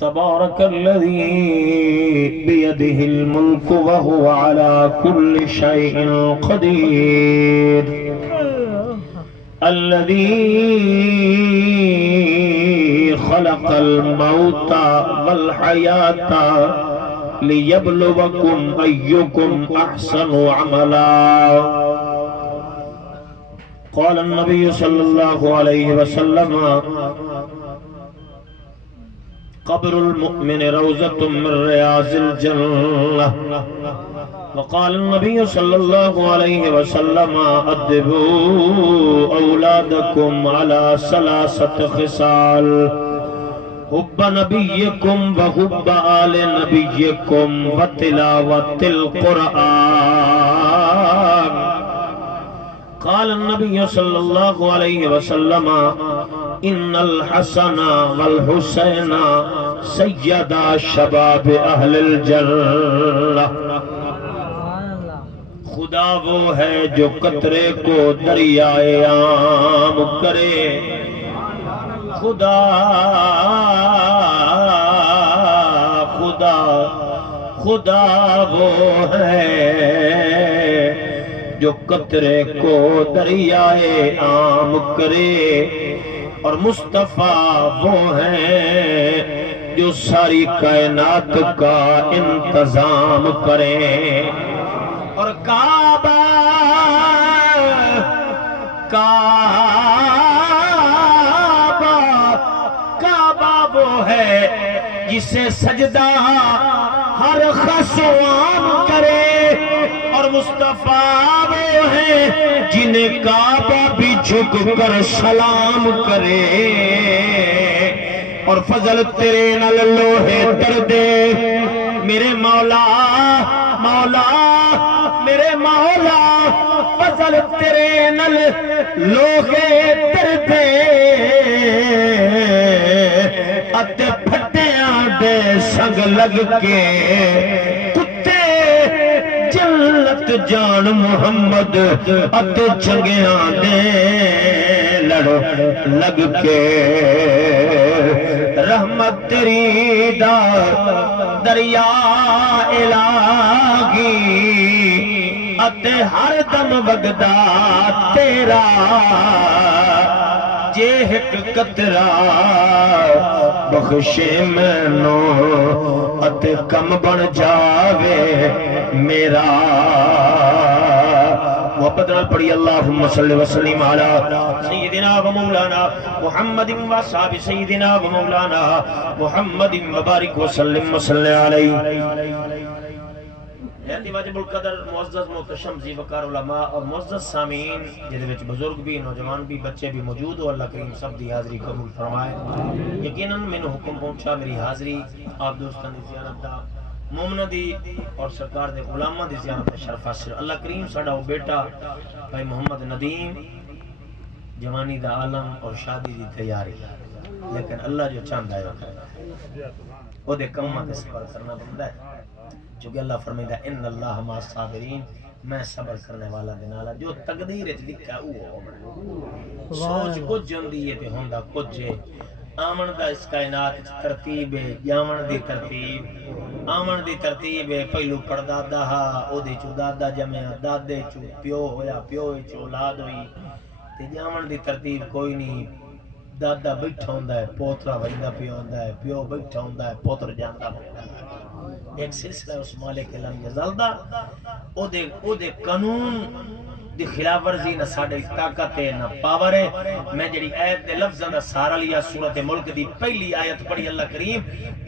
تبارك الذي بيده الملك وهو على كل شيء قدير الذي خلق الموت والحياة ليبلوكم أيكم أحسن عملا. قال النبي صلى الله عليه وسلم قبر المؤمن روضة من رياض الجنة. وقال النبي صلى الله عليه وسلم أدبوا أولادكم على ثلاثة خصال حب نبيكم وحب آل نبيكم وتلاوة القرآن. قال النبي صلى الله عليه وسلم ان الحسن والحسین سیدا شباب اہل الجنہ. خدا وہ ہے جو قطرے کو دریائے عام کرے. خدا وہ ہے جو قطرے کو دریائے عام کرے. اور مصطفیٰ وہ ہیں جو ساری کائنات کا انتظام کریں. اور کعبہ وہ ہے جسے سجدہ ہر خصوان کرے. اور مصطفیٰ وہ ہے جنہیں کعبہ بھی جھک کر سلام کرے. اور فضل تیرے نال لوہے دردے میرے مولا میرے مولا. فضل تیرے نال لوہے دردے اتے پھٹیاں دے سنگ لگ کے جنت جان محمد اتے چنگیاں دے لڑ لگ کے. رحمت تیری دا دریا الہی اتے ہر دم وگدا تیرا. جے ایک قطرہ بخشے مینوں اتے کم بن جاوے میرا. محبت نال پڑھی اللہم صلی وسلم علی سیدنا و مولانا محمد و صحاب سیدنا و مولانا محمد مبارک وسلم وصلی علیہ. حیاتی واجب القدر معزز محتشم ذی وقار علماء اور معزز سامعین جہدے وچ بزرگ بھی نوجوان بھی بچے بھی موجود ہو. اللہ کریم سب دی حاضری قبول فرمائے. یقیناً مینوں حکم پہنچا میری حاضری آپ دوستان دی زیارت دا مومنہ دی اور سرکار دے غلامہ دی زیارت دا شرف حاصل. اللہ کریم ساڈا وہ بیٹا بھائی محمد ندیم جوانی دا عالم اور شادی دی تیاری لیکن اللہ جو چاہتا ہے وہ دے کماں تے صبر کرنا بندا ہے. چونکہ اللہ فرمائیدا ان اللہ مع الصابرین میں صبر کرنے والا دے نال. جو تقدیر وچ لکھا او سوچ کچھ ہوندی ہے تے ہوندا کچھ ہے. آمن دا اس کائنات ترتیب ہے. جاون دی ترتیب آمن دی ترتیب ہے. پہلو پردادا ہا او دے چوں دادا جمیا دادے چوں پیو ہویا پیو چوں اولاد ہوئی تے جاون دی ترتیب کوئی نہیں. دادا بیٹھا ہوندا ہے پوترا ویندا پیا ہوندا ہے پیو بیٹھا ہوندا ہے پوتر جاندا ہوندا ہے. ایک سلسلہ اس مالک لم یزل دا او دے قانون دی خلاف ورزی نہ ساڈے طاقت ہے نہ پاور ہے. میں جڑی آیت دے لفظاں دا سہارا لیا سورۃ ملک دی پہلی آیت پڑھی. اللہ کریم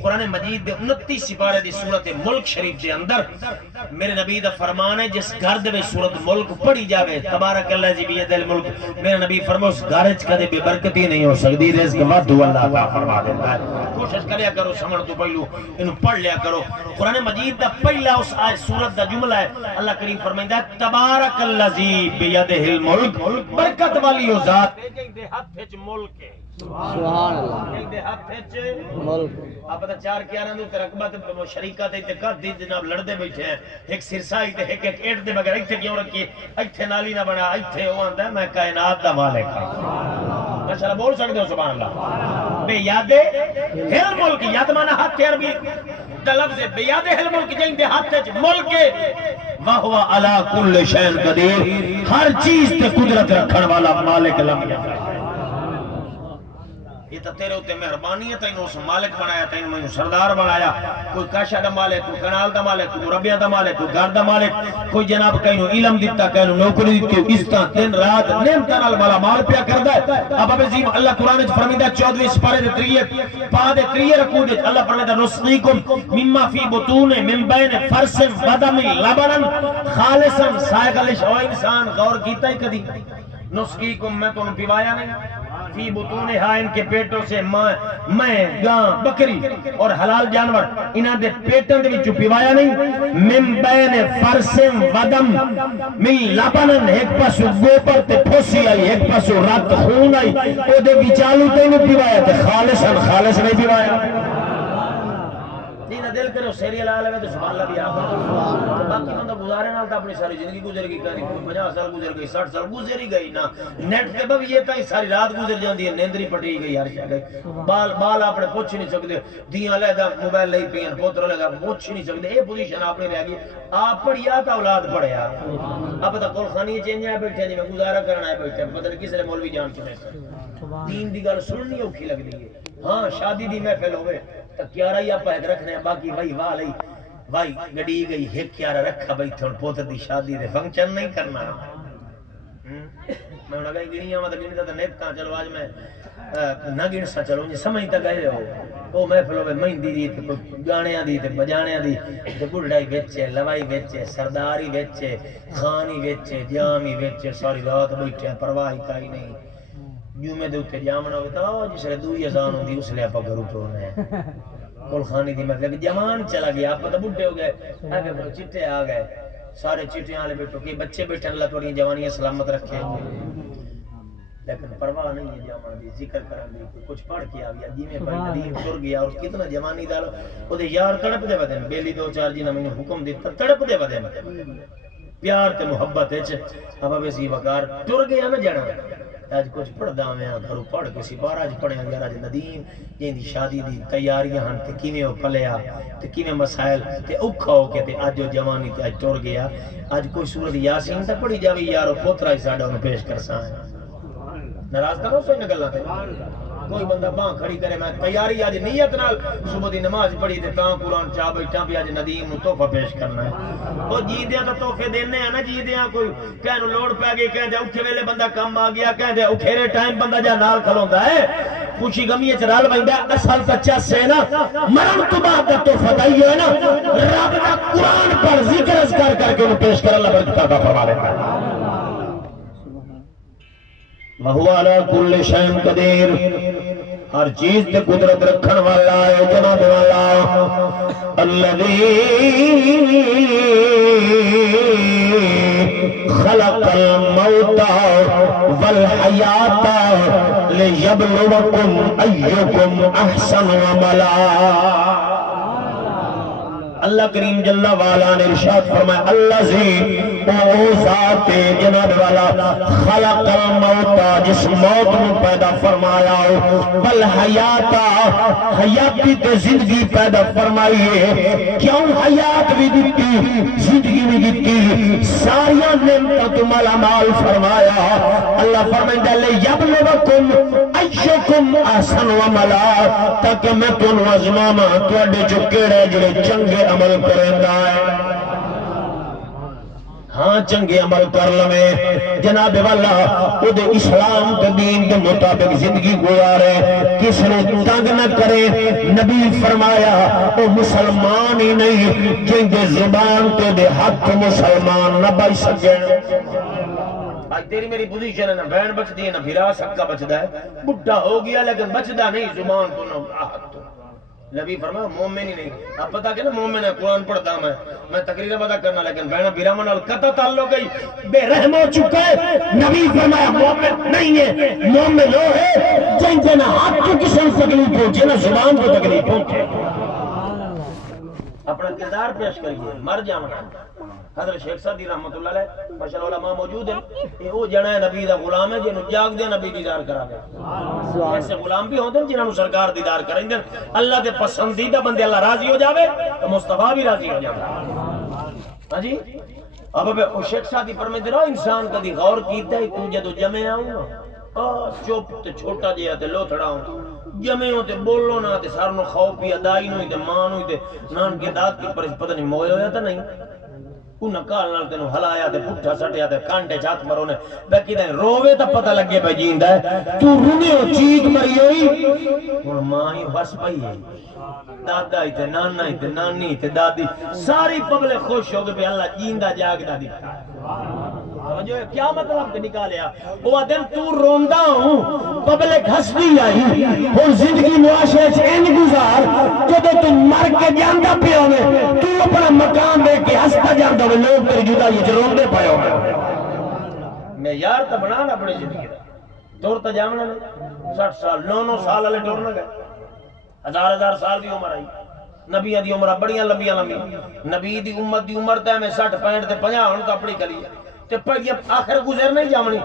قرآن مجید دے 29 سپارے دی سورۃ ملک شریف دے اندر میرے نبی دا فرمان ہے جس گھر دے وچ سورۃ ملک پڑھی جاوے تبارک اللہ جی بیدل الملک میرے نبی فرمایا اس گھر وچ کدے بے برکتی نہیں ہو سکدی. رزق وادو اللہ عطا فرما دیندا ہے. کوشش کریا کرو سمجھ تو پہلو اینو پڑھ لیا کرو. قرآن مجید دا پہلا اس آیت سورۃ دا جملہ ہے. اللہ کریم فرمائندا ہے تبارک الذی بیدہ الملک. برکت والی او ذات دے ہاتھ وچ ملک ہے. سبحان اللہ. دے ہاتھ وچ ملک. آپ پتہ 4-11 دے رقبہ تے شریکہ تے اتقاد دی جناب لڑدے بیٹھے ہیں. ایک سرسائی تے ایک ایٹ دے بغیر ایتھے کیوں رکھی ایتھے نالی نہ بنا ایتھے او آندا ہے میں کائنات دا مالک ہاں. ماشاءاللہ بول سکتے ہو سبحان اللہ. بے یاد ہل ملک یاد مانا ہاتھ عربی دا لفظ ہے بے یاد ہل ملک جن دے ہاتھ وچ ملک وہو علی کل شیء قدیر ہر چیز تے قدرت رکھن والا مالک لم یزل. یہ تو تیرے ہوتے مہربانی ہے تینوں اس مالک بنایا تینوں میں سردار بنایا. کوئی کاشا دا مالک کوئی کنال دا مالک کوئی ربیہ دا مالک کوئی گھر دا مالک کوئی جناب کہیں علم دیتا کہیں نوکری دیتی اس طرح دن رات نعمتاں نال والا مال پیا کردا ہے. اب عظیم اللہ قرآن وچ فرمایا 14ویں سپارے دے 3 پا دے 3 رکوع وچ اللہ فرمایا نسقیکم مما فی بطون من بین فرث ودم لبنا خالصا سائغ للشرب. انسان غور کیتا ہی کدی نسقیکم میں تو پیوایا نہیں فی بطونہا ان کے پیٹوں سے میں گاں بکری اور حلال جانور انہاں دے پیٹوں دے وچوں پیوایا نہیں. من بین فرث ودم من لبن ایک پاسو گوبر تے پھوسی آئی ایک پاسو رت خون آئی او دے وچالو تینوں پیوایا تے خالص نہیں پیوایا. دینا دل کرو سیریل آلے میں تو سبحان اللہ بھی آخر باقی بندہ گزارے نال تا اپنی ساری زندگی گزر گئی کاری 50 سال گزر گئی 60 سال گزر ہی گئی نا. نیٹ تے بھی یہ تائی ساری رات گزر جاندی ہے نیندری پٹی گئی ہر شے گئی بال اپنے پوچھ نہیں سکتے دیاں لے دا موبائل لئی پین پوتر لے دا پوچھ نہیں سکتے. اے پوزیشن آپ نے رہ گئی آپ پڑھیا تا اولاد پڑھیا اب تا کول خانی چینج ہے بیٹھے جی میں گزارا کرنا ہے بیٹھے پتہ نہیں کس نے مولوی جان چنے دین دی گل سننی اوکھی لگدی ہے. ہاں شادی دی محفل ہوے تو کیارا ہی آپ ایک رکھنے ہیں باقی بھائی واہ لئی بھائی گڑی گئی ایک کیارا رکھا بھائی تھوڑ پوتر دی شادی دے فنکشن نہیں کرنا. میں انہوں نے کہا گنی آمد گنی تا نیت کہاں چلو آج میں نہ گن سا چلو انجھے سمجھتا گئے ہو وہ محفل ہوئے مہندی دی تے گانیاں دی تے بجانیاں دی تے بڑھائی بیچے لوائی بیچے سرداری بیچے خانی بیچے جامی بیچے ساری رات بیٹھے پرواہی کائی نہیں. جمعے دے اتے جامنا ہوتا جس لئے دوئی ازان ہوندی اس لئے آپ گھرو ٹھوڑنے ہیں کل خانی دی مطلب جوان چلا گیا آپ تو بڑھے ہو گئے آگے بڑھو چٹے آ گئے سارے چٹے آلے بیٹھو کہ بچے بیٹھے اللہ توڑی جوانیاں سلامت رکھے لیکن پرواہ نہیں ہے جامن دی ذکر کرن دی کچھ پڑھ کے آگیا جی میں پڑھ ندیم ٹر گیا اور کتنا جوانی ڈالو وہ دے یار تڑپ دے بدن بیلی 2-4 جنہ میں نے حکم دیتا تڑپ دے بدن پیار تے محبت ہے اب اب اسی وقار ٹر گیا میں جانا آج کچھ پڑھ داویں گھروں پڑھ کے سپارہ آج پڑھیں گے آج ندیم جن دی شادی دی تیاریاں ہن تے کیویں او پلیا تے کیویں مسائل تے اوکھا ہو کے تے اج جوانی تے اج ٹر گیا اج کوئی سورۃ یاسین تے پڑھی جاوی یارو پوترا ہی ساڈا نوں پیش کرساں ناراض نہ ہو سوئی گلاں تے کوئی بندہ باں کھڑی کرے میں تیاری آج نیت نال صبح دی نماز پڑھی تے تاں قرآن چا بیٹھا بھی آج ندیم نوں تحفہ پیش کرنا ہے او جی دیاں تے تحفے دینے ہیں نا جی دیاں کوئی کہنوں لوڑ پے گئی کہندے اوکھے ویلے بندہ کم آ گیا کہندے اوکھیرے ٹائم بندہ جا نال کھلوندا ہے خوشی غمی وچ رل ویندا اصل سچا سے نا مرن تو بعد دا تحفہ دائی ہے نا رب دا قرآن پر ذکر اذکار کر کے انہوں پیش کر اللہ برکت عطا فرما لیتا ہے وَهُوَ عَلَى كُلِّ شَيْءٍ قَدِيرٌ ہر چیز تے قدرت رکھن والا ہے جناب والا الذی خلق الموت والحیات لیبلوکم ایکم احسن عملا. اللہ کریم جل والا نے ارشاد فرمایا الذی او ذات جناب والا خلق الموت جس موت کو پیدا فرمایا بل حیات حیاتی تے زندگی پیدا فرمائی ہے کیوں حیات بھی دیتی زندگی بھی دیتی ساری نعمتوں تو مالا مال فرمایا. اللہ فرمائے لے یبلوکم ایکم احسن عملا تاکہ میں تانوں آزماواں تواڈے جو کیڑے جڑے چنگے عمل کرندا ہے ہاں چنگے عمل کر لویں جناب والا او دے اسلام تے دین کے مطابق زندگی گزارے کس نے تنگ نہ کرے. نبی فرمایا او مسلمان ہی نہیں جن دے زبان تے دے حق مسلمان نہ بچ سکے. آج تیری میری پوزیشن ہے نا بہن بچتی ہے نا بھرا سکا بچدا ہے بڈھا ہو گیا لیکن بچدا نہیں زبان تو نہ راحت تو. نبی فرمایا مومن ہی نہیں اب پتہ کہ نا مومن ہے قرآن پڑھتا میں تقریر پتہ کرنا لیکن بہنا بیرامن قطع تعلق گئی بے رحم ہو چکا ہے. نبی فرمایا مومن نہیں ہے مومن وہ ہے جن جن ہاتھ کو کسی تکلیف پہنچے نا زبان کو تکلیف پہنچے. اپنا کردار پیش کریے، مر جانا۔ حضرت شیخ سعدی رحمت اللہ علیہ ماشاءاللہ علماء موجود ہیں، یہ وہ جنا ہے نبی دا غلام ہے جنہوں جاگ دے نبی دیدار کرا دے۔ ایسے غلام بھی ہوتے ہیں جنہوں سرکار دیدار کریں دے، اللہ دے پسندیدہ بندے اللہ راضی ہو جاوے تو مصطفیٰ بھی راضی ہو جاوے۔ ہاں جی، اب شیخ سعدی فرماتے رہو انسان کدی غور کیتا ہے تو جدو جمع آؤں نا چپ تے چھوٹا جہا تے لوتھڑا ہوں، جمع ہوں تے بولو نہ تے سارنو خوف پی ادائی نوئی تے مان ہوئی تے نان کے داد کے پر پتہ نہیں موئے ہویا تھا نہیں، انہاں کال نال تینوں ہلایا تے پٹھا سٹیا تے کانٹے جات مرو نے بیکی دیں رووے تا پتہ لگے پہ جیندہ ہے تو رونے ہو چیک مری ہوئی اور ماں ہی بس پئی ہے، دادا ہی تے نانا ہی تے نانی تے دادی ساری پبلے خوش ہو گئے پہ اللہ جیندہ جاگدہ دیتا جو کیا مطلب نکالیا وہ دن تو روندہ ہوں پبلک ہس دی آئی اور زندگی معاشرے سے این گزار جب تو مر کے جاندہ پہ ہوئے تو اپنا مقام دے کے ہستا جاندہ ہوئے لوگ تیری جدا یہ جو روندے پہ ہوئے میں یار تا بنانا اپنی زندگی دا دور تا جامنا نہیں 60 سال 9 سال علی ٹورنا گئے 1000 سال دی عمر آئی نبی دی عمر بڑیاں لمبیاں نبی دی امت دی عمر تے میں 60 65 تے 50 ہن تو اپنی کلی تے پہلی آخر گزر نہیں جامنی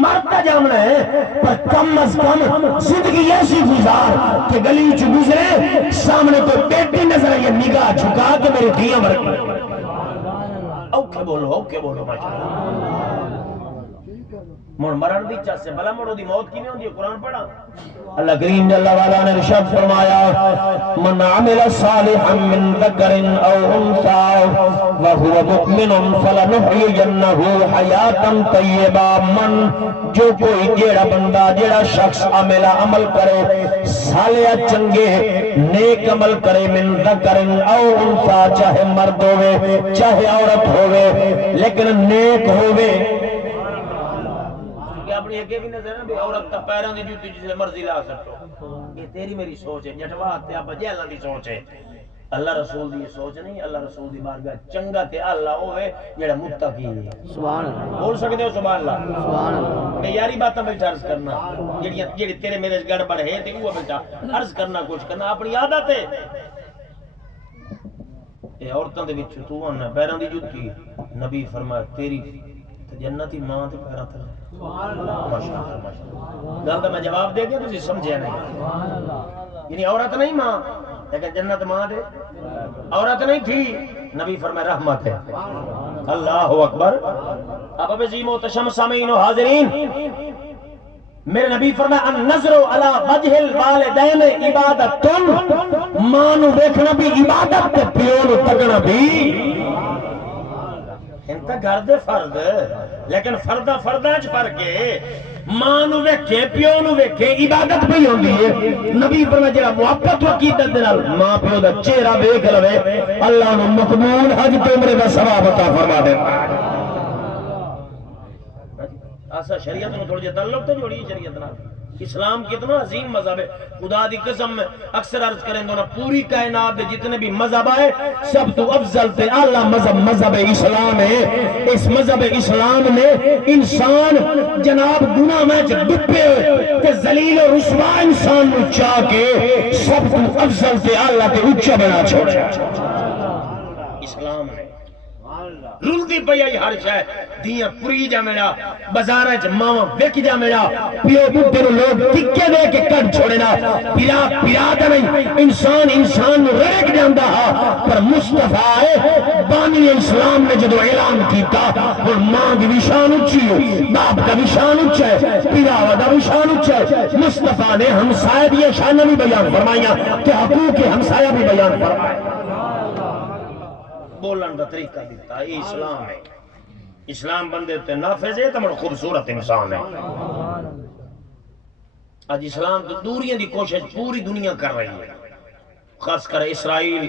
مرتا جامنا ہے پر کم از کم زندگی ایسی گزار کہ گلی چ گزرے سامنے کوئی بیٹی نظر آئی نگاہ جھکا کے میری دھیاں بھر اوکے بولو ماشاءاللہ مڑ مرن دی چاہ سے بلا مڑو دی موت کی نہیں ہوندی ہے قرآن پڑھا اللہ کریم جل وعلا نے ارشاد فرمایا من عمل صالحا من ذکر او انثى وهو مؤمن فلنحيينه حیاتا طیبا من جو کوئی جیڑا بندہ جیڑا شخص عمل کرے صالح چنگے نیک عمل کرے من ذکر او انثى چاہے مرد ہوئے چاہے عورت ہوئے لیکن نیک ہوئے اپنی اگے بھی نظر ہے عورت تا پیروں دی جوتی جسے مرضی لا سکتو یہ تیری میری سوچ ہے جٹوات تے اب جہلاں دی سوچ ہے اللہ رسول دی سوچ نہیں اللہ رسول دی بارگاہ چنگا تے اللہ ہوئے جڑا متقی ہے سبحان اللہ بول سکتے ہو سبحان اللہ سبحان اللہ میں یاری باتاں بیٹھا عرض کرنا جڑی تیرے میرے گڑبڑ ہے تے وہ بیٹھا عرض کرنا کچھ کرنا اپنی عادت ہے اے عورتاں دے وچ تو انہاں پیروں دی جوتی نبی فرمایا تیری جنتی ماں تے پیرا تھا ماشاءاللہ گل تو میں جواب دے گیا تسی سمجھے نہیں یعنی عورت نہیں ماں لیکن جنت ماں دے عورت نہیں تھی نبی فرمائے رحمت ہے اللہ اکبر اب عظیم و تشم سامعین و حاضرین میرے نبی فرمائے النظر علی وجہ الوالدین عبادت ماں نو دیکھنا بھی عبادت تے پیو نو تکنا بھی انتا گھر دے فرد لیکن فردہ چ فرق ہے ماں نو ویکھے پیو نو ویکھے عبادت پہ ہوندی ہے نبی فرمایا جڑا محبت و عقیدت دے نال ماں پیو دا چہرہ ویکھ لوے اللہ نو مقبول حج تے عمرے دا ثواب عطا فرما دیندا ایسا شریعت نو تھوڑا جہا تعلق تے جوڑی شریعت نال اسلام کتنا عظیم مذہب ہے خدا دی قسم میں اکثر عرض کریں گے پوری کائنات دے جتنے بھی مذہب آئے سب تو افضل تے اعلیٰ مذہب اسلام ہے اس مذہب اسلام نے انسان جناب گناہ میں ڈبے تے ذلیل و رسوا انسان نو چاہ کے سب تو افضل تے اعلیٰ تے اونچا بنا چھوڑا اسلام نے رلدی پئی آئی ہر شے دیاں پری جا میرا بازارہ چ ماواں ویکھ جا میرا پیو بڈھے نو لوگ ٹکے دے کے کڈ چھوڑنا پیرا تے نہیں انسان نو رڑک جاندا ہا پر مصطفیٰ ہے بانی اسلام نے جدو اعلان کیتا ہن ماں دی بھی شان اونچی ہے باپ دا بھی شان اونچا ہے پیرا دا بھی شان اونچا ہے مصطفیٰ نے ہمسایہ دی شان بھی بیان فرمائیاں کہ حقوق ہمسایہ بھی بیان فرمائے بولن کا طریقہ دیتا ہے اسلام ہے اسلام بندے تے نافذ ہے تو بڑا خوبصورت انسان ہے آج اسلام تو دوریاں دی کوشش پوری دنیا کر رہی ہے خاص کر اسرائیل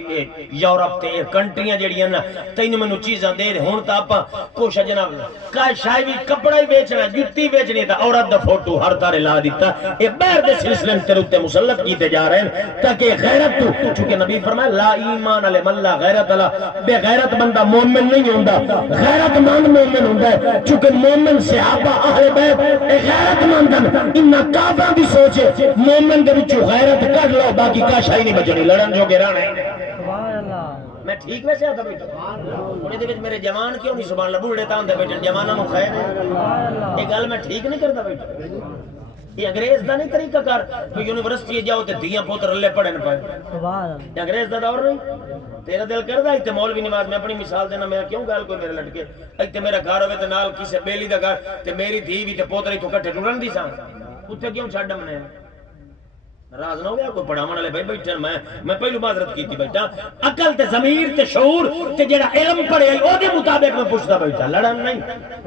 یورپ تے کنٹریاں جڑیاں نا تین منو چیزاں دے ہن تا اپا کوشش جناب کائے شائی بھی کپڑا ہی بیچنا جُتی بیچنی تا عورت دا فوٹو ہر تارے لا دیتا اے باہر دے سلسلے میں تیرے مسلط کیتے جا رہے ہیں تاکہ غیرت تو چونکہ نبی فرمایا لا ایمان علی من لا غیرت علی بے غیرت بندہ مومن نہیں ہوندا غیرت مند مومن ہوندا ہے چونکہ مومن صحابہ اہل بیت اے غیرت مندن انہاں کافراں دی سوچ مومن دے وچوں غیرت کڈ لو باقی کا شائی نہیں بچنی جو گرانے میں ٹھیک ویسے آتا بیٹھا انہیں دے وچ میرے جوان کیوں نہیں سبحان اللہ بوڑھے تاں دے بیٹھے جواناں نوں خیر ہے یہ گل میں ٹھیک نہیں کرتا بیٹھا یہ انگریز دا نہیں طریقہ کار کوئی یونیورسٹی جاؤ تے دیاں پوت رلے پڑھن پے یہ انگریز دا دور نہیں تیرا دل کردا ہے تے مولوی نماز میں اپنی مثال دینا میں کیوں گل کوئی میرے لٹکے ایتھے میرا گھر ہوے تے نال کسے بیلی دا گھر تے میری دھی وی تے پوتری تو کٹھے ٹرن دی سان اوتھے کیوں چھڈ منے راز نہ ہو گیا کوئی پڑھاون والے بھائی بیٹھے میں پہلو معذرت کیتی بیٹھا عقل تے ضمیر تے شعور تے جڑا علم پڑھے او دے مطابق میں پوچھدا بیٹھا لڑن نہیں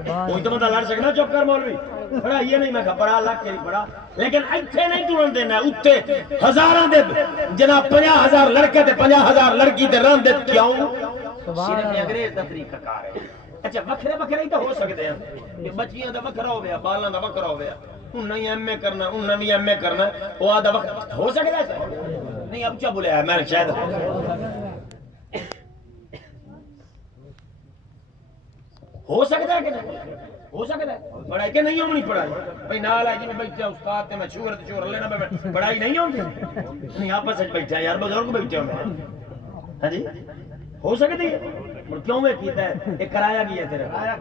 کوئی تو بندہ لڑ سکنا چپ کر مولوی پڑھا یہ نہیں میں کہا پڑھا لاکھ کے نہیں پڑھا لیکن ایتھے نہیں ٹرن دینا اوتے ہزاراں دے جناب 50,000 لڑکے تے 50,000 لڑکی تے رہن دے کیوں صرف انگریز دا طریقہ کار ہے اچھا وکھرے وکھرے ہی تو ہو سکتے ہیں بچیاں دا وکھرا ہویا بالاں دا وکھرا ہویا انہیں ہی ایم اے کرنا انہیں بھی ایم اے کرنا وہ آدھا وقت ہو سکتا ہے نہیں اب کیا بولے ہے میں شاید ہو سکتا ہے کہ نہیں ہو سکتا ہے پڑھائی کہ نہیں ہونی پڑھائی بھائی نال ہے جی میں بیٹھا استاد تے میں شوگر تے شوگر لینا میں پڑھائی نہیں ہوندی نہیں آپس وچ بیٹھا یار بزرگ بیٹھے ہوں ہاں جی ہو سکتی ہے کیوں میں کیتا ہے یہ کرایا گیا ہے تیرا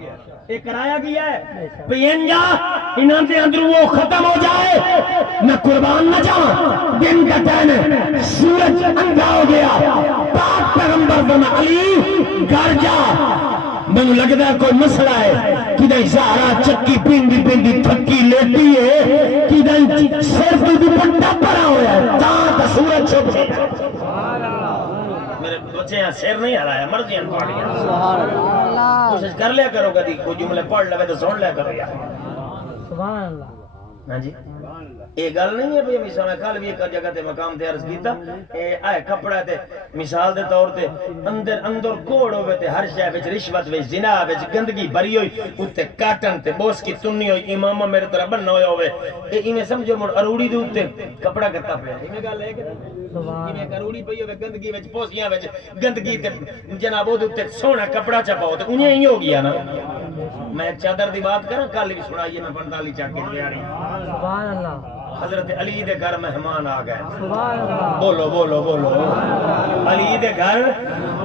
یہ کرایا گیا ہے پین جا انہاں دے اندر وہ ختم ہو جائے میں قربان نہ جاؤں دن کا ٹائم ہے سورج اندھا ہو گیا پاک پیغمبر بنا علی گھر جا میں نے لگتا ہے کوئی مسئلہ ہے کدھر زہرا چکی پیندی پیندی تھکی لیتی ہے کدھر سر تو دوپٹہ پڑا ہوا ہے تاں تا سورج چھپ گیا میرے بچے یہاں سیر نہیں ہرایا مرضی ہیں پاڑیاں کوشش کر لیا کرو گا دی کوئی جملے پڑھ لگے تو سن لیا کرو یار سبحان اللہ ہاں جی یہ گل نہیں ہے بھئی مثال میں کل بھی ایک جگہ تے مقام تے عرض کیتا اے کپڑا تے مثال دے طور تے اندر کوڑ ہوئے تے ہر شے وچ رشوت وچ زنا وچ گندگی بھری ہوئی اوتے کاٹن تے بوس کی تنی ہوئی امامہ میرے طرح بننا ہویا ہوئے اے ایویں سمجھو مڑ اروڑی دے اوتے کپڑا کرتا پیا ایویں گل ہے کہ ایویں اروڑی پئی ہوئے گندگی وچ پوسیاں وچ گندگی تے جناب او دے اوتے سونا کپڑا چپاؤ تے انہیں ہی ہو گیا نا میں چادر دی بات کراں کل بھی سنائیے میں 45 چاک کے تیاری سبحان اللہ حضرت علی دے گھر مہمان آ گئے بولو بولو بولو علی دے گھر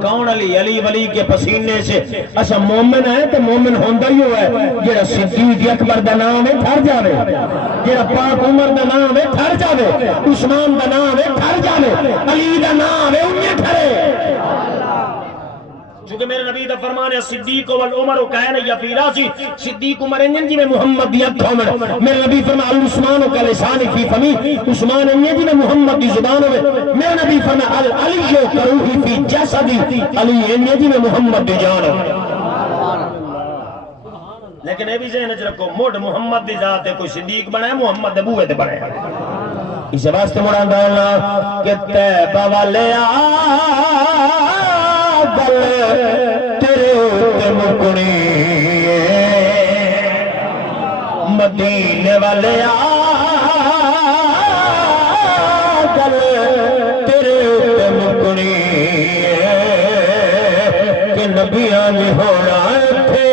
کون علی علی ولی کے پسینے سے اچھا مومن ہے تو مومن ہوندہ ہی ہوا ہے جیڑا صدیق اکبر دا نام ہے ٹھر جاوے جیڑا پاک عمر دا نام ہے ٹھر جاوے عثمان دا نام ہے ٹھر جاوے علی دا نام ہے انہیں ٹھرے چونکہ میرے نبی دا فرمان ہے صدیق والعمر کہنا یا فی راسی صدیق عمر انجن جی میں محمد دی اکھا میں میرے نبی فرمان عثمان کا لسان فی فمی عثمان انجن جی میں محمد دی زبان میں میرے نبی فرمان علی کروحی فی جسدی علی انجن جی میں محمد دی جان لیکن اے بھی ذہن وچ رکھو موڈ محمد دی ذات ہے کوئی صدیق بنا ہے محمد دے بوئے تے بنا ہے اس واسطے مراد اللہ کہ تیبہ والے گل تیرے تے مکنی مدینے والے گل تیرے تے مکنی کہ نبیاں میں ہونا تھے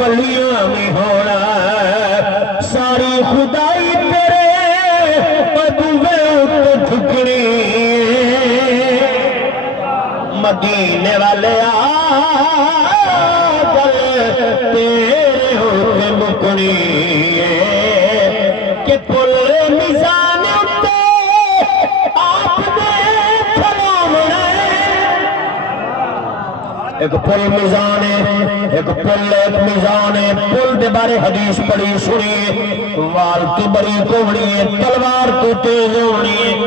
ولیاں میں ہونا ساری خدائی تیرے ادوے تے ٹھکڑی مدینے والے آگل تیرے ہوتے مکنی کہ پل میزان اتے آپ نے کھلامنا ایک پل میزان ہے ایک میزان ہے پل دے بارے حدیث پڑھی سنی وال تو بڑی کوڑی ہے تلوار تو تیز ہونی ہے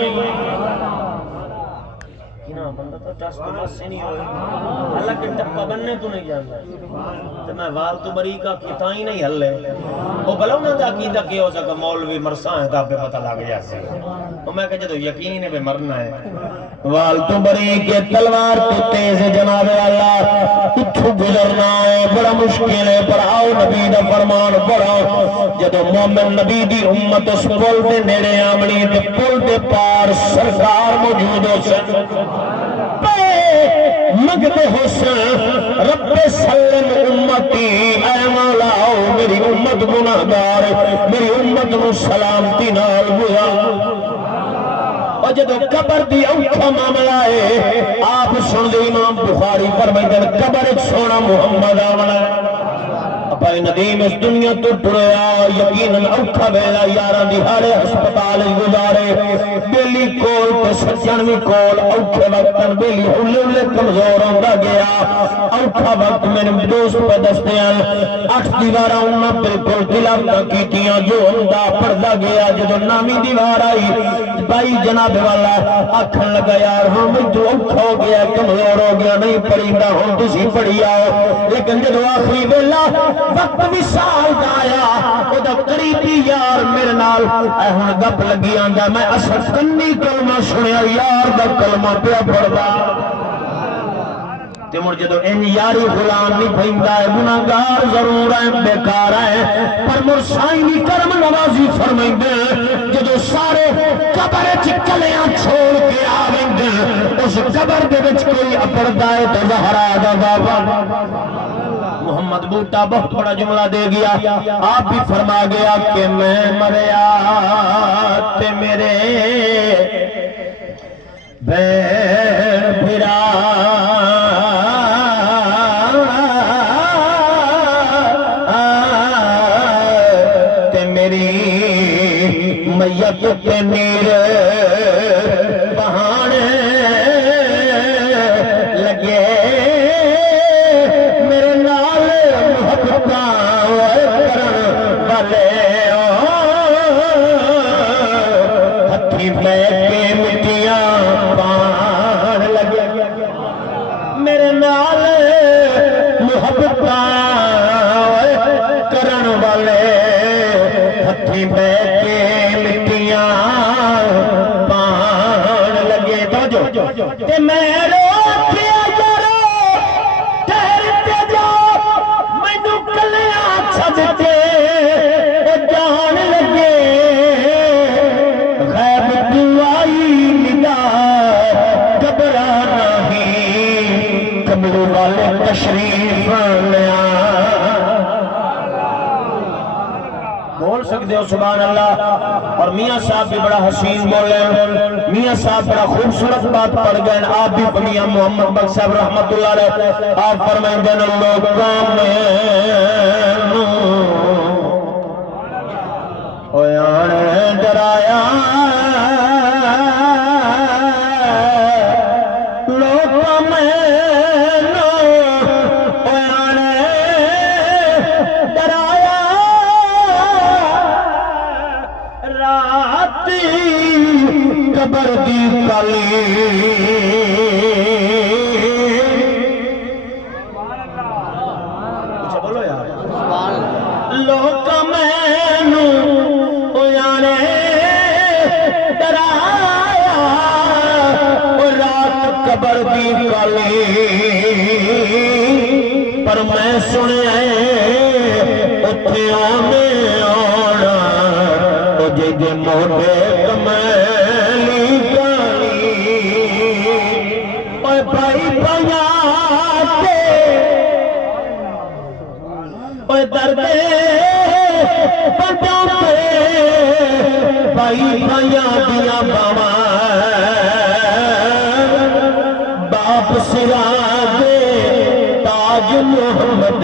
بندہ تو ٹس تو بس سے نہیں ہوئے حالانکہ ٹپا بننے تو نہیں جانتا تو میں وال تو بری کا کتا ہی نہیں ہل لے وہ بلو نہ دا عقیدہ کیا ہو سکا مولوی مرسان ہے تا پہ پتہ لگ جاتے تو میں کہا تو یقین ہے بے مرنا ہے وال تو بری کے تلوار تو تیز جناب اللہ اتھو گزرنا ہے بڑا مشکل ہے پر آؤ نبی دا فرمان پڑھا جدو مومن نبی دی امت اس پل دے نیڑے آمنی دے پل دے پار سرکار موجود ہو سن مگد حسن رب سلم امتی اے مولا میری امت گناہگار میری امت نو سلامتی نال گیا اور جدو قبر دی اوکھا معاملہ ہے آپ سن دے امام بخاری فرمائیں قبر سونا محمد آمنا اپائی ندیم اس دنیا تو ٹریا یقیناً اوکھا بیلا یاران دیہارے ہسپتال گزارے بیلی کول تے سجن بھی کول اوکھے وقتاً بیلی ہلے کمزور ہوندہ گیا اوکھا وقت میں نے دوست پہ دستیاں 8 دیوارہ انہاں بالکل تلاوتاں کیتیاں جو ہوندہ پڑھدا گیا جدو نامی دیوار آئی بھائی جناب والا آکھن لگا یار ہم تو اوکھا ہو گیا کمزور ہو گیا نہیں پڑھیندہ ہوں تسی پڑھی آؤ لیکن جدو آخری بیلا وقت وصال دا آیا او دا قریبی یار میرے نال اہن گپ لگی آندا میں اثر کنی کلمہ سنیا یار دا کلمہ پیا پڑھدا تے مر جدو ان یاری غلام نہیں پھیندا ہے گناہگار ضرور ہیں بیکار ہیں پر مر سائنی کرم نوازی فرمائندے جدو سارے قبر وچ کلیاں چھوڑ کے آویندے اس قبر دے وچ کوئی اپڑدا ہے تے زہرا دا بابا محمد بوٹا بہت بڑا جملہ دے گیا آپ بھی فرما گیا کہ میں مریا تے میرے بین پھرا تے میری میت تے نیر بہانے لگے بول سکتے ہو سبحان اللہ اور میاں صاحب بھی بڑا حسین بولے میاں صاحب بڑا خوبصورت بات پڑھ گئے آپ بھی میاں محمد بخش صاحب رحمت اللہ علیہ آپ فرمائیں دین اللہ کام اویانے ڈرایا قبر دی کالی اچھا بولو یار لوگ مینو یانے ڈرایا رات قبر دی کالی پر میں سنیا اتھے آنے آنا جے موڑے کمیلی گانی اوہ بھائی بھائیاں کے اوہ دردے بڑھوں کے بھائی بھائیاں دیا باما باپ سرا دے تاج محمد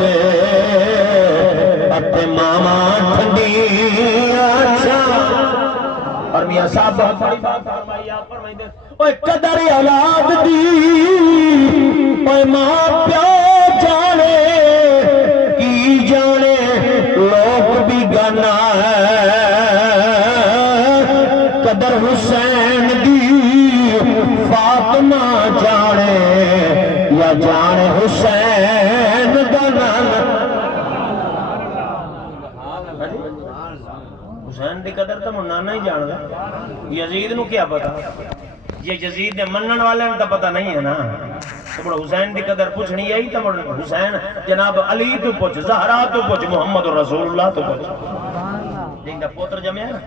اتے ماما ٹھنڈی اور میاں صاحب بہت بڑی بات فرمائی آپ فرمائی دیں اوہ قدر اولاد دی اوہ ماں پیو جانے کی جانے لوگ بھی گانا ہے قدر حسین دی فاطمہ جانے یا جانے حسین گانا حسین دی قدر تو منانا ہی جان گا یزید نو کیا پتا یہ یزید دے منن والے نے تو پتا نہیں ہے نا تو بڑا حسین دی قدر پوچھنی یہی تو بڑا حسین جناب علی تو پوچھ زہرا تو پوچھ محمد رسول اللہ تو پوچھ جن دا پوتر جمع ہے نا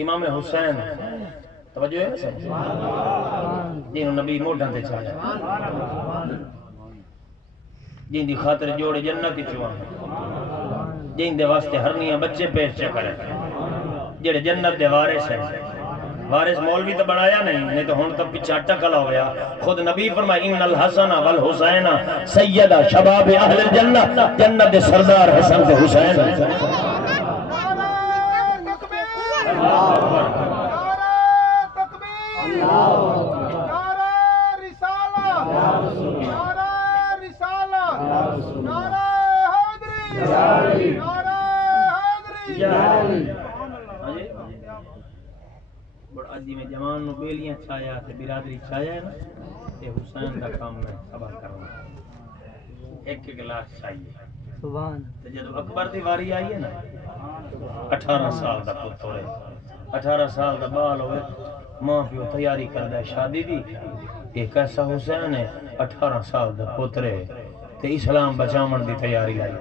امام حسین توجہ ہے جنہوں نبی موڈاں تے چاہیا جن دی خاطر جوڑے جنت کی چوان جن دے واسطے ہرنیاں بچے پیش چکرے جڑے جنت دے وارث ہیں وارث مولوی تو بنایا نہیں تو ہن تو پیچھے ٹکل ہو گیا خود نبی فرمائے ان الحسن والحسین سیدہ شباب اہل الجنہ جنت دے سردار حسن تے حسین آجی میں جوان نو بیلیاں چھایا تے برادری چھایا ہے نا یہ حسین کا کام میں سبا کرنا ایک گلاس چاہیے سبحان تے جب اکبر دی واری آئی ہے نا 18 سال دا پتر ہے 18 سال دا بال ہوئے ماں پیو تیاری کردا ہے شادی دی ایک ایسا حسین ہے 18 سال دا پتر ہے تے اسلام بچاون دی تیاری لائی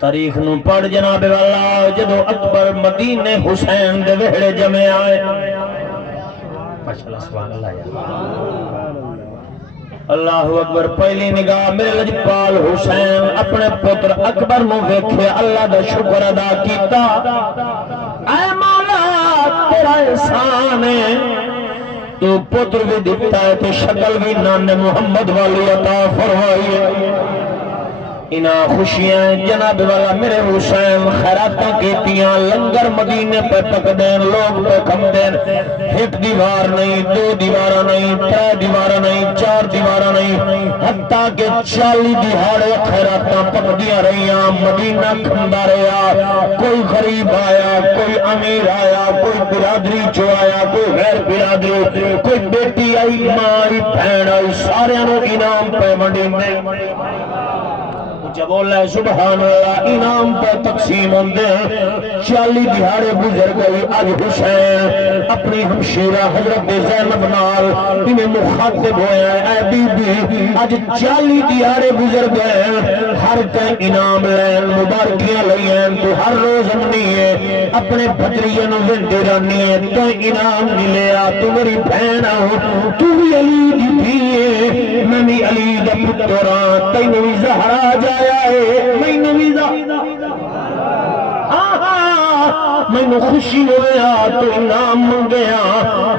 تاریخ نو پڑھ جناب والا جدو اکبر مدینے حسین دے وہڑے جمع آئے ماشاءاللہ سبحان اللہ اللہ اکبر پہلی نگاہ میرے لجپال حسین اپنے پتر اکبر نو ویکھے اللہ دا شکر ادا کیتا اے مولا تیرا احسان ہے تو پتر بھی دکھتا ہے تو شکل بھی نانے محمد والی عطا فرمائی ہے انہا خوشیاں جناب والا میرے حسین خیراتاں کیتیاں لنگر مدینے پہ پک دین لوگ پہ کم دین ایک دیوار نہیں دو دیوارہ نہیں تر دیوارہ نہیں چار دیوارہ نہیں حتیٰ کہ 40 دہاڑے خیراتاں پک دیا رہیاں مدینہ کھمدا رہا کوئی غریب آیا کوئی امیر آیا کوئی برادری جو آیا کوئی غیر برادری کوئی بیٹی آئی ماں آئی بہن آئی سارے انہوں انعام پہ منڈی جب اللہ سبحان اللہ انعام پر تقسیم ہوندے 40 دہاڑے گزر گئی آج حسین اپنی ہمشیرہ حضرت زینب نال انہیں مخاطب ہویا ہے اے بی بی آج 40 دہاڑے گزر گئے ہر کہیں انعام لین مبارکیاں لئین تو ہر روز ہمنی ہے اپنے بھتریے نو زندے رانی ہے تو انعام نہیں لیا تو میری بہن ہو تو بھی علی دی بھی میں بھی علی دا پتران تینو بھی زہرا جائے میں نویزہ میں خوشی ہویا تو انعام منگیا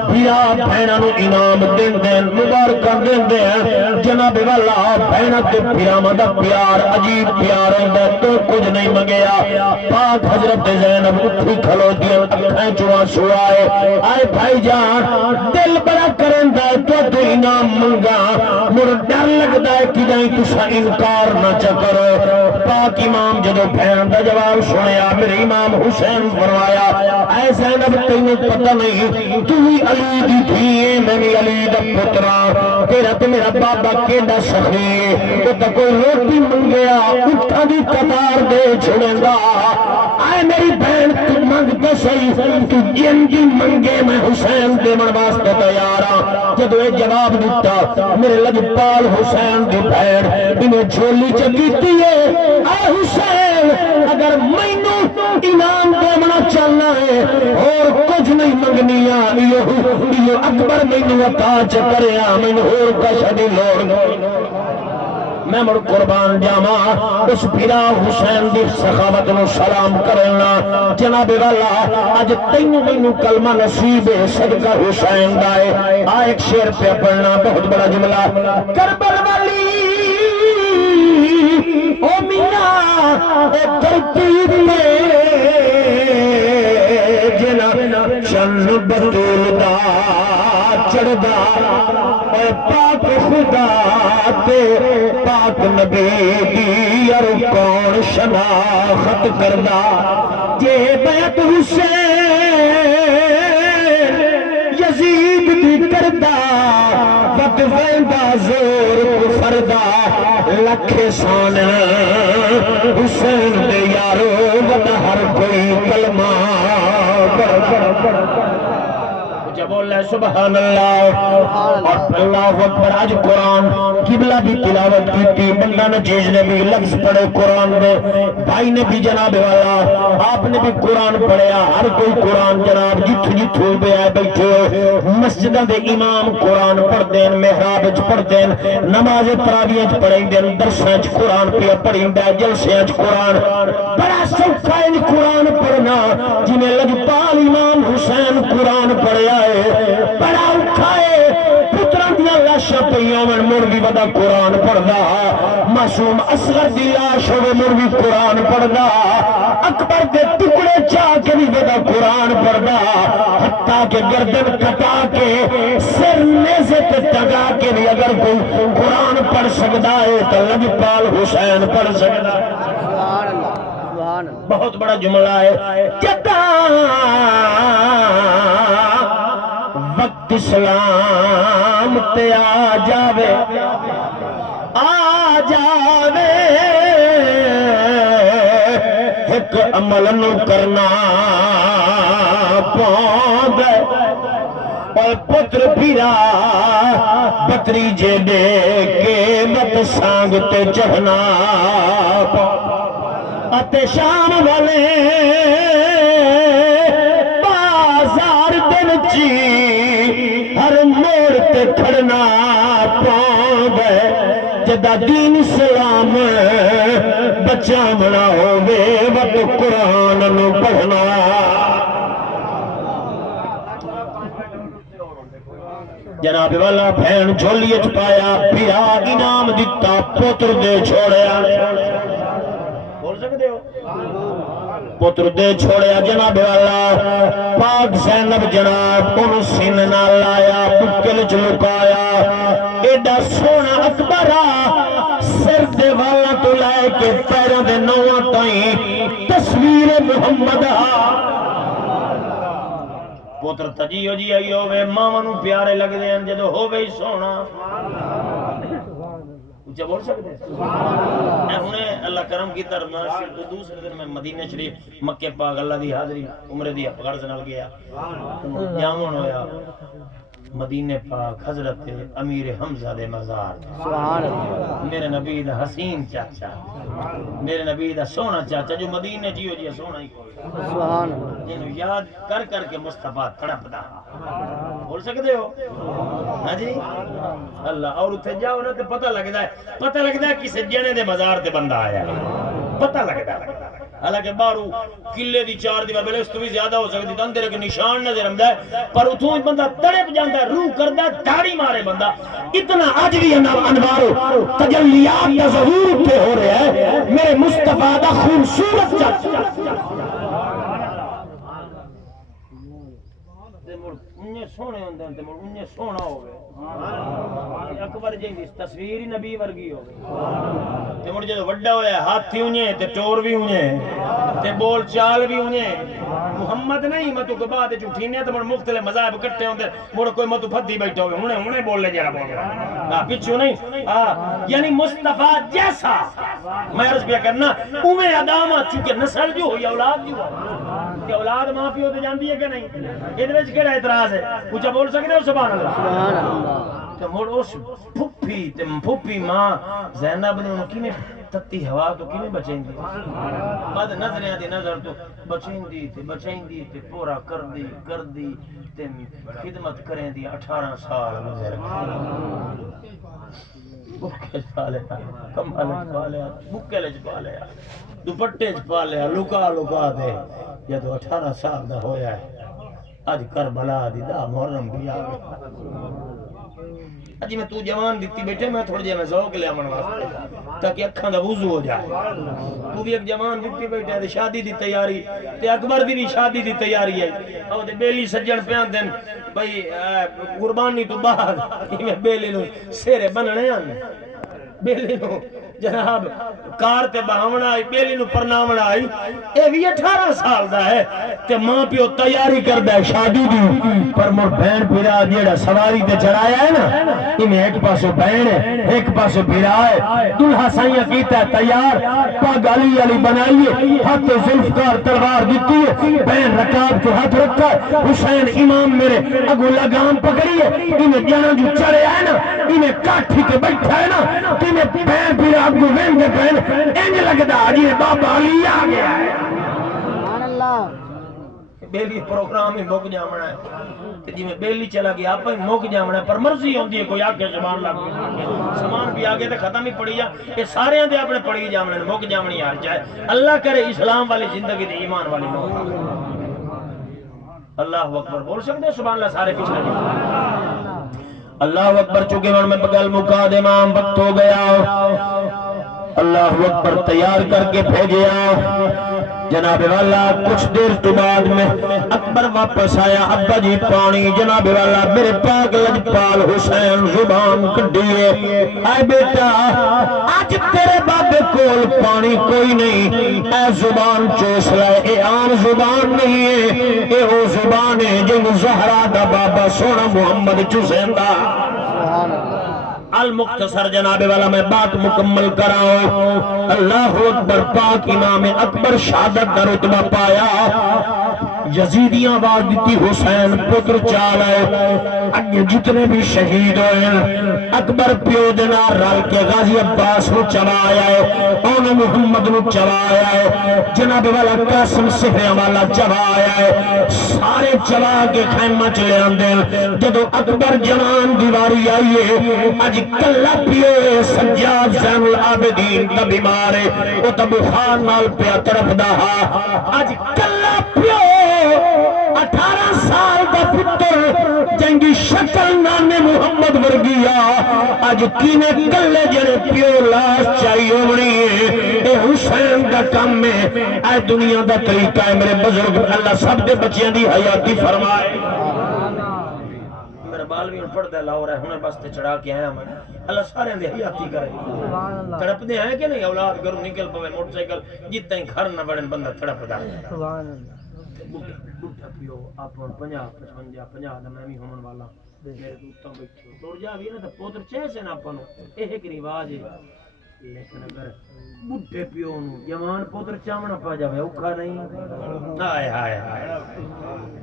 بھیا بھینا نو انعام دین دین مبارکہ دین دین جناب والا بھینا تے بھیا مدہ پیار عجیب پیار اندر تو کچھ نہیں منگیا پاک حضرت زینب اٹھی کھلو دیا اکھائیں چوا سوائے آئے بھائی جان دل بڑا کرندہ تو انعام منگا مر ڈر لگتا ہے کہ جائیں تسا انکار نہ چکرو پاک امام جدو بھین دا جواب سنیا میرے امام حسین فرمایا اے زینب تینوں پتہ نہیں تو ہی علی دی دھیئے میں بھی علی دا پترا تیرا تو میرا بابا کیڑا سخی تو تا کوئی روٹی منگیا اٹھا دی قطار دے چھڑیں گا آئے میری بہن تو منگ تو صحیح تو جن جی منگے میں حسین دے من واسطے تیارا جدو اے جواب دیتا میرے لجپال حسین دی بہن انہیں جھولی چکیتی ہے اے حسین اگر مینوں انعام دیمنا چلنا ہے اور کچھ نہیں منگنیا یہ اکبر مینوں عطا چکریا مینوں اور کچھ دی لوڑ میں مڑ قربان جاما اس بھیرا حسین دی سخاوت نو سلام کرنا جناب والا آج تینوں مینوں کلمہ نصیب ہے صدقہ حسین دائے ایک شعر پہ پڑھنا بہت بڑا جملہ کربل والی او میاں اے ترتیب میں جنا چن بطول دا چڑھدا اے پاک خدا تے پاک نبی دی اور کون شناخت کردا جے بیعت حسین یزید دی کردا وقت ویندا زور کفردا لکھ سان حسین دے یارو وقت ہر کوئی کلمہ اچھا بول رہا ہے سبحان اللہ اور اللہ اکبر. آج قرآن قبلہ بھی تلاوت کی تھی, بندہ نچیز نے بھی لفظ پڑھے قرآن دے, بھائی نے بھی جناب والا آپ نے بھی قرآن پڑھیا. ہر کوئی قرآن جناب جتھو جتھو بے آئے بیٹھے مسجدہ دے امام قرآن پڑھ دیں, محراب پڑھ دیں, نماز تراویح پڑھیں دیں, درسیں قرآن پہ پڑھیں دیں, جلسیں قرآن. بڑا سوکھا ہے قرآن پڑھنا, جنہیں لجپال امام حسین قرآن پڑھیا ہے. بڑا اوکھا ہے پتران دیا لاشا پہیوں میں مر بھی بدا قرآن پڑھدا, معصوم اصغر دی لاش ہوئے مر بھی قرآن پڑھدا, اکبر دے ٹکڑے چاہ کے بھی بدا قرآن پڑھدا, حتیٰ کہ گردن کٹا کے سر نیزے تے ٹگا کے بھی اگر کوئی قرآن پڑھ سکتا ہے تو لجپال حسین پڑھ سکتا ہے. بہت بڑا جملہ ہے. جدا وقت اسلام تے آ جاوے ایک عمل نو کرنا پاؤں دے, اور پتر پیرا بتری جے دے کے مت سانگ تے چہنا اتے شام والے بازار دن چی ہر موڑ تے کھڑنا پاؤں دے. جدا دین اسلام بچہ بنا ہووے وقت قرآن نو پڑھنا. جناب والا بہن جھولیے پایا, پیا انعام دیتا, پتر دے چھوڑیا. بول سکتے ہو پتر دے چھوڑیا جناب والا. پاک زینب جناب ان سن نہ لایا, بکل چ لکایا. ایڈا سونا اکبرا سر دے والا تو لائے کے پیروں دے نواں تائیں تصویر محمد. پتر تجی ہو جی آئی ہوئے ماما نو پیارے لگ دے ہیں جدو ہو گئی سونا. اچھا بول سکتے ہیں انہیں اللہ کرم کی طرف دوسرے دن میں مدینہ شریف مکہ پاک اللہ دی حاضری عمرے دی غرض نال گیا. جامن ہویا مدینہ پاک حضرت امیر حمزہ دے مزار, میرے نبی دا حسین چاچا, میرے نبی دا سونا چاچا جو مدینہ جیو جی سونا ہی جنہوں یاد کر کر کے مصطفیٰ تڑپ دا. بول سکتے ہو ہاں جی اللہ. اور اتھے جاؤ نا تو پتہ لگتا ہے کسی جنے دے مزار تے بندہ آیا ہے, پتہ لگتا ہے. حالانکہ باہرو قلعے دی چار دیوار پہلے اس تو بھی زیادہ ہو سکتی, اندر ایک نشان نظر آتا ہے, پر اتوں بندہ تڑپ جاتا ہے, روح کرتا ہے, داڑھی مارے بندہ. اتنا آج بھی انوار تجلیات کا ظہور پہ ہو رہا ہے میرے مصطفیٰ دا خوبصورت چاچا. سونے ہوندے تے مڑ انہیں سونا ہوگے اکبر جی دی تصویر ہی نبی ورگی ہوگی تے مڑ جدو وڈا ہویا ہاتھی انہیں تے ٹور بھی انہیں تے بول چال بھی انہیں. محمد نہیں متو کے بعد جھوٹینے تے مڑ مختلف مذاہب کٹے ہوندے, مڑ کوئی متو پھدی بیٹھا ہوئے انہیں بول لے جڑا بول رہا پچھو نہیں. یعنی مصطفیٰ جیسا میں عرض پہ کرنا اویں ادامہ چونکہ نسل جو ہوئی اولاد جو کہ اولاد ماں پیو تے جاندی ہے کہ نہیں, یہ وچ کیڑا اعتراض ہے؟ کچھ بول سکتے ہو سبحان اللہ. سبحان اللہ. تو مڑ اس پھپھی تے پھپھی ماں زینب نے انہوں کیویں تتی ہوا تو کیویں بچیں دی, بد نظریاں دی نظر تو بچیں دی تے پورا کر دی تے خدمت کریں دی 18 سال گزر گئے. بکے چ پا لیا, کمبل چ پا لیا, بکے چ پا لیا, دوپٹے چ پا لیا, لکا دے. جدو 18 سال دا ہویا ہے اج کربلا دی دا محرم بھی آ گیا. اجی میں تو جوان دیتی بیٹھے میں تھوڑی جے میں ذوق لے آمن واسطے تاکہ اکھاں دا وضو ہو جائے. تو بھی ایک جوان دیتی بیٹھے تے شادی دی تیاری تے اکبر دی بھی شادی دی تیاری ہے. او تے بیلی سجن پیان دین بھئی قربانی تو بعد میں بیلی نو سیرے بننے ہیں, بیلی نو جناب کار تے بہاونا آئی بیلی نو پرنامنا آئی اے بھی 18 سال دا ہے تے ماں پیو تیاری کر دے شادی دی پر مر بہن پیرا جیڑا سواری تے چڑھایا ہے نا انہیں ایک پاسو بہن ہے ایک پاسو پیرا ہے دلہا سائیہ کیتا ہے تیار پاگ علی علی بنائیے ہاتھ ذوالفقار تلوار دیتی ہے بہن رکاب کے ہاتھ رکھا ہے حسین امام میرے اگو لگام پکڑیے انہیں جانا جو چڑھے ہے نا انہیں کاٹھی کے بیٹھا ہے نا انہیں بہن پیرا اگو وین کے بہن انج لگتا جی بابا علی آ گیا ہے سبحان اللہ بیلی پروگرام ہی موک جامنا ہے جی میں بیلی چلا گیا آپ ہی موک جامنا ہے پر مرضی ہوندی ہے کوئی آگے زمان لگ سامان بھی آگے تے ختم ہی پڑی جا یہ سارے ہیں دے اپنے پڑی جامنا ہے موک جامنی آر جائے اللہ کرے اسلام والی زندگی دے ایمان والی موت اللہ اکبر بول سکتے سبحان اللہ سارے پچھلے اللہ اکبر چونکہ میں بغل مکا دے ماں وقت ہو گیا اللہ اکبر تیار کر کے بھیجیا جناب والا کچھ دیر تو بعد میں اکبر واپس آیا ابا جی پانی جناب والا میرے پاک لجپال حسین زبان کڈیے اے بیٹا آج تیرے بابے کول پانی کوئی نہیں اے زبان چوس لائے اے عام زبان نہیں ہے اے وہ زبان ہے جن زہرا دا بابا سونا محمد حسین دا المختصر جناب والا میں بات مکمل کراؤں اللہ اکبر پاک امام اکبر شہادت دا رتبہ پایا یزیدیاں آواز دیتی حسین پتر چال ہے اگے جتنے بھی شہید ہوئے اکبر پیو دینا رل کے غازی عباس نو چوایا ہے اون محمد نو چوایا ہے جناب والا قاسم صفیہ والا چوایا ہے سارے چوا کے خیمہ چلے آندے جدو اکبر جوان دیواری آئیے اج کلا پیو سجاد زین العابدین دا بیمار ہے وہ تا بخار نال پیا طرف دا اج کلا پیو 18 سال دا پتر جنگی شکل نانے محمد ورگیا آج کینے کلے جنے پیو لاش چاہی ہوڑی ہے اے حسین دا کام میں اے دنیا دا طریقہ ہے میرے بزرگ اللہ سب دے بچیاں دی حیاتی فرمائے میرا بال بھی پڑھ دے لاؤ رہے ہونے بس تے چڑھا کے آیا میں اللہ سارے دے حیاتی کرے تڑپ دے ہیں کہ نہیں اولاد گھروں نکل پوے موٹر سائیکل جتنے گھر نہ بڑھن بندہ تڑپ دا سبحان اللہ بڑھا پیو آپ 50 55 50 دا میں بھی ہومن والا میرے دوستوں بیٹھے توڑ جا بھی نا تے پوتر چے سے نا اپنو ایک رواج ہے لیکن اگر بڑھے پیو نو جوان پوتر چاونا پا جاوے اوکھا نہیں ہائے ہائے ہائے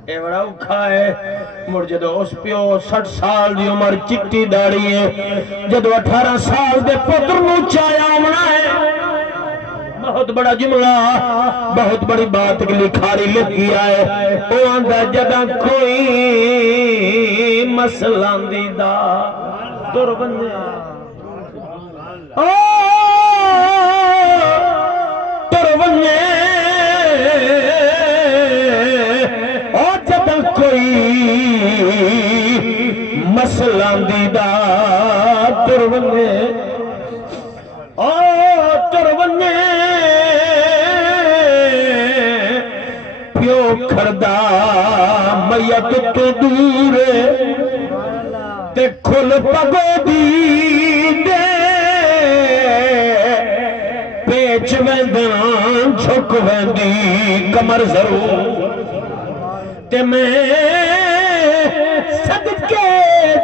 اے بڑا اوکھا ہے مڑ جدو اس پیو 60 سال دی عمر چٹی داڑھی ہے جدو 18 سال دے پوتر نو چایا آمنا ہے بہت بڑا جملہ بہت بڑی بات لکھاری لکھی آئے او آندہ جدہ کوئی مسئلہ دیدہ دور بندے دور بندے او جدہ کوئی مسئلہ دیدہ دور بندے او دور بندے کھردہ میت تو دور تے کھل پگو دی دے پیچ ویندان جھک ویندی کمر ضرور تے میں صدقے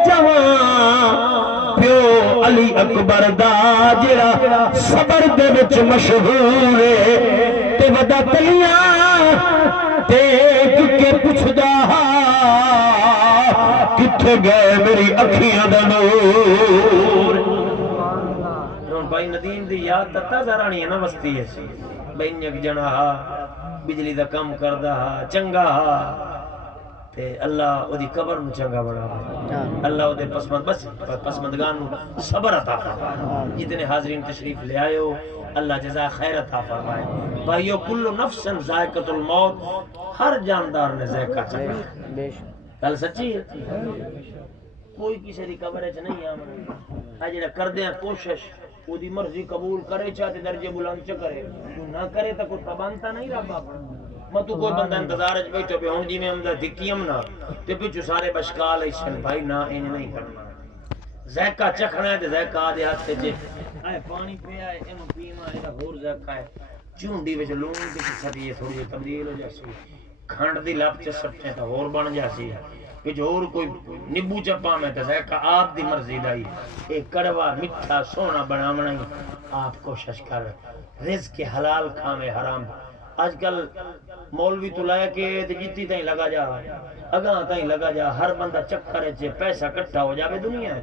جوان پیو علی اکبر دا جڑا صبر دے وچ مشہور ہے تے ودا تلیاں دیکھ کے پوچھدا کتھے گئے میری اکھیاں دا نور بھائی ندیم دی یاد تتا زرانی ہے نا وستی ہے بھائی یک جنا بجلی دا کم کردا چنگا تے اللہ او دی قبر نو چنگا بنا اللہ او دے پسمندگان نو صبر عطا فرمائے جتنے حاضرین تشریف لے آئے ہو اللہ جزا خیر عطا فرمائے بھائیو کل نفس ذائقۃ الموت ہر جاندار نے ذائقہ چکھا گل سچی ہے کوئی کسی دی قبر وچ نہیں آمنا اے جڑا کردے ہیں کوشش او دی مرضی قبول کرے چاہتے درجے بلند چ کرے نہ کرے تا کوئی پابند نہیں رب اپنا میں تو کوئی بندہ انتظار وچ بیٹھو پہ ہن جی میں ہم دا دکیم نہ تے پچھو سارے بشکال ایشن بھائی نہ انج نہیں کرنا ذائقہ چکھنا ہے تے ذائقہ دے ہاتھ تے اے پانی پیا ہے اینو پیما اے ہور زکا ہے چونڈی وچ لون تے چھٹی تھوڑی جی تبدیل ہو جاسی کھنڈ دی لپ چ سٹے تے ہور بن جاسی کچھ اور کوئی نیبو چپا میں تے ذائقہ آپ دی مرضی دا ہی اے کڑوا میٹھا سونا بناونا ہی آپ کوشش کر رزق حلال کھاویں حرام آج کل مولوی تو لائے کے جتی تائیں لگا جا اگاں تائیں لگا جا ہر بندہ چکر چ پیسہ کٹھا ہو جاوے دنیا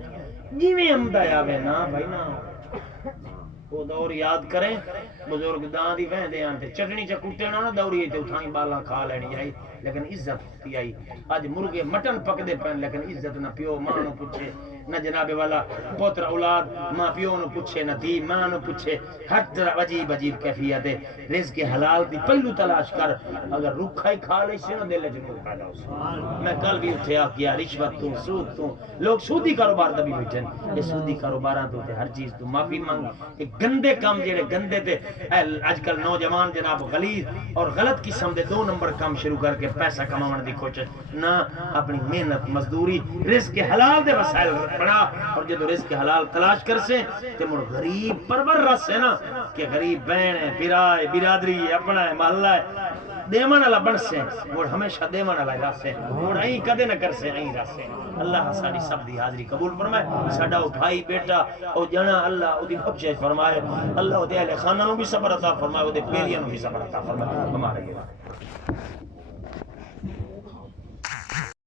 جی میں امدا آوے نا بھائی نا وہ دور یاد کریں بزرگ دان دی وہندے آن تے چٹنی چ کٹے نہ دوری تے اٹھائیں بالا کھا لینی جائی لیکن عزت تھی آئی اج مرغے مٹن پکدے پین لیکن عزت نہ پیو ماں نو پوچھے نہ جناب والا پوتر اولاد ماں پیو نو پوچھے نہ دی ماں نو پوچھے ہر طرح عجیب عجیب کیفیت ہے رزق حلال دی پہلو تلاش کر اگر روکھا ہی کھا لے سے نہ دل وچ نور پیدا ہو میں کل بھی اٹھے آ گیا رشوت تو سود تو لوگ سودی کاروبار دا بھی بیٹھن یہ سودی کاروباراں تو تے ہر چیز تو معافی مانگ کہ گندے کام جڑے گندے تے اج کل نوجوان جناب غلیظ اور غلط قسم دے 2 نمبر کام شروع کر کے پیسہ کماون دی کوشش نہ اپنی محنت مزدوری رزق حلال دے وسائل بنا اور جدو رزق حلال تلاش کر سے تے مڑ غریب پرور رس ہے نا کہ غریب بہن ہے برائے برادری ہے اپنا ہے محلہ ہے دیمان اللہ بن سے مڑ ہمیشہ دیمان اللہ رس ہے مڑ این کدے نہ کر سے این رس ہے اللہ ساری سب دی حاضری قبول فرمائے ساڈا او بھائی بیٹا او جنا اللہ او دی بخشش فرمائے اللہ او دے اہل خانہ نو بھی صبر عطا فرمائے او دے پیریاں نو بھی صبر عطا فرمائے ہمارے